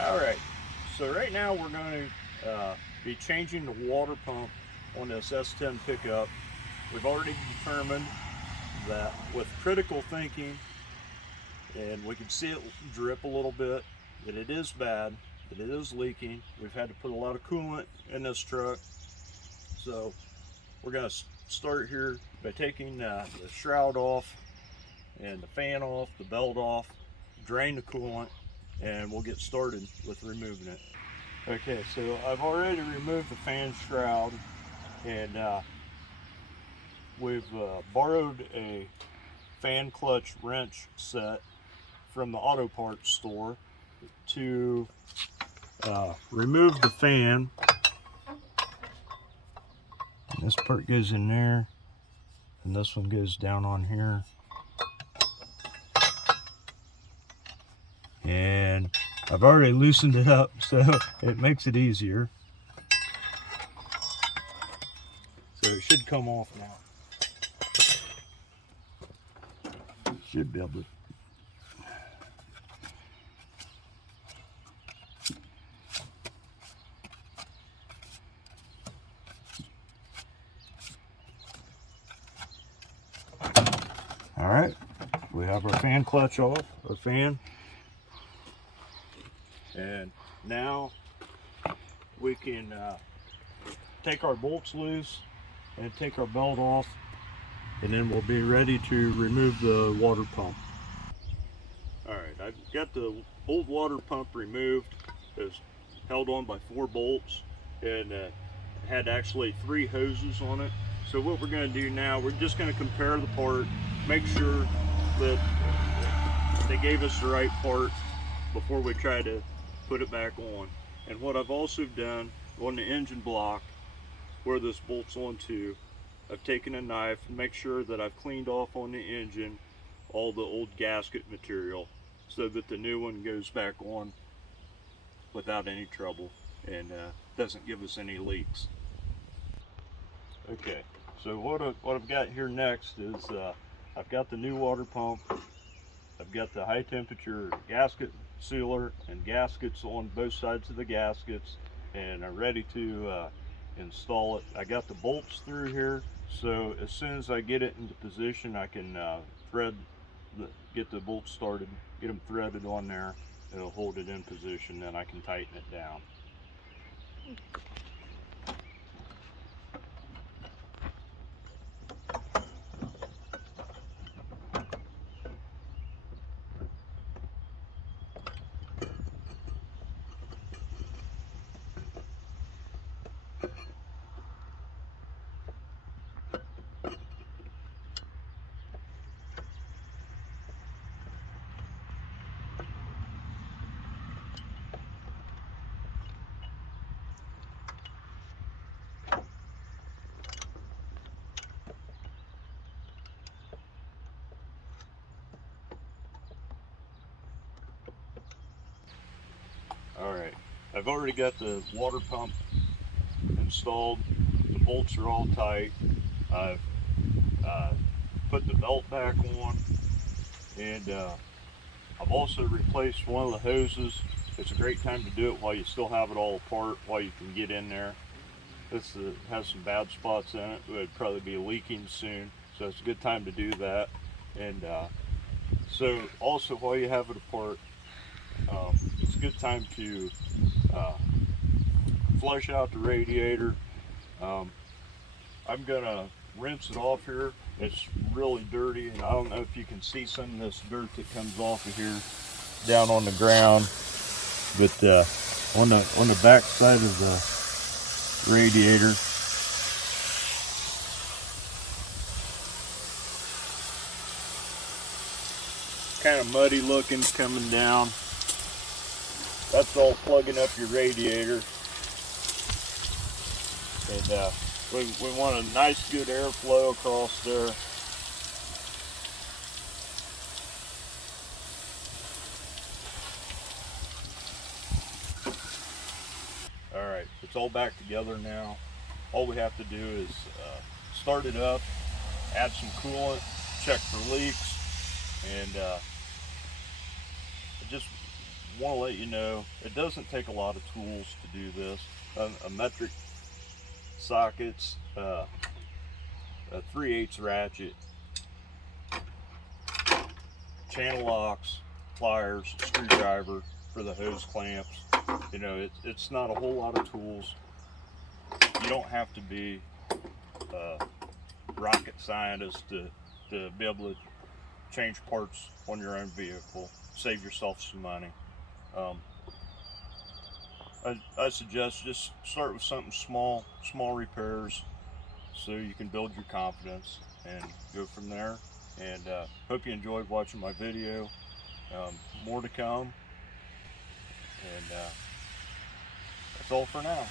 All right, so right now we're going to be changing the water pump on this S10 pickup. We've already determined that with critical thinking, and we can see it drip a little bit, that it is bad, that it is leaking. We've had to put a lot of coolant in this truck. So we're going to start here by taking the shroud off and the fan off, the belt off, drain the coolant, and we'll get started with removing it. Okay, so I've already removed the fan shroud, and we've borrowed a fan clutch wrench set from the auto parts store to remove the fan. This part goes in there, and this one goes down on here. And I've already loosened it up, so it makes it easier. So it should come off now. Should be able to. All right, we have our fan clutch off, our fan. And now we can take our bolts loose and take our belt off, and then we'll be ready to remove the water pump. All right, I've got the old water pump removed. It's held on by 4 bolts, and had actually 3 hoses on it. So what we're going to do now, we're just going to compare the part, make sure that they gave us the right part before we try to put it back on. And what I've also done on the engine block where this bolts onto, I've taken a knife and make sure that I've cleaned off on the engine all the old gasket material so that the new one goes back on without any trouble and doesn't give us any leaks. Okay, so what I've got here next is I've got the new water pump. I've got the high temperature gasket sealer and gaskets on both sides of the gaskets, and I'm ready to install it. I got the bolts through here, so as soon as I get it into position, I can get the bolts started, get them threaded on there. It'll hold it in position, then I can tighten it down. All right, I've already got the water pump installed. The bolts are all tight. I've put the belt back on, and I've also replaced one of the hoses. It's a great time to do it while you still have it all apart, while you can get in there. This has some bad spots in it. It would probably be leaking soon, so it's a good time to do that. And so also while you have it apart, it's a good time to flush out the radiator. I'm gonna rinse it off here. It's really dirty, and I don't know if you can see some of this dirt that comes off of here down on the ground, but on the back side of the radiator, kind of muddy looking coming down. That's all plugging up your radiator, and we want a nice good airflow across there. All right, it's all back together now. All we have to do is start it up, add some coolant, check for leaks, and just want to let you know it doesn't take a lot of tools to do this. A metric sockets, a 3/8 ratchet, channel locks, pliers, screwdriver for the hose clamps. You know, it's not a whole lot of tools. You don't have to be a rocket scientist to be able to change parts on your own vehicle, save yourself some money. I suggest just start with something small repairs, so you can build your confidence and go from there. And hope you enjoyed watching my video. More to come, and that's all for now.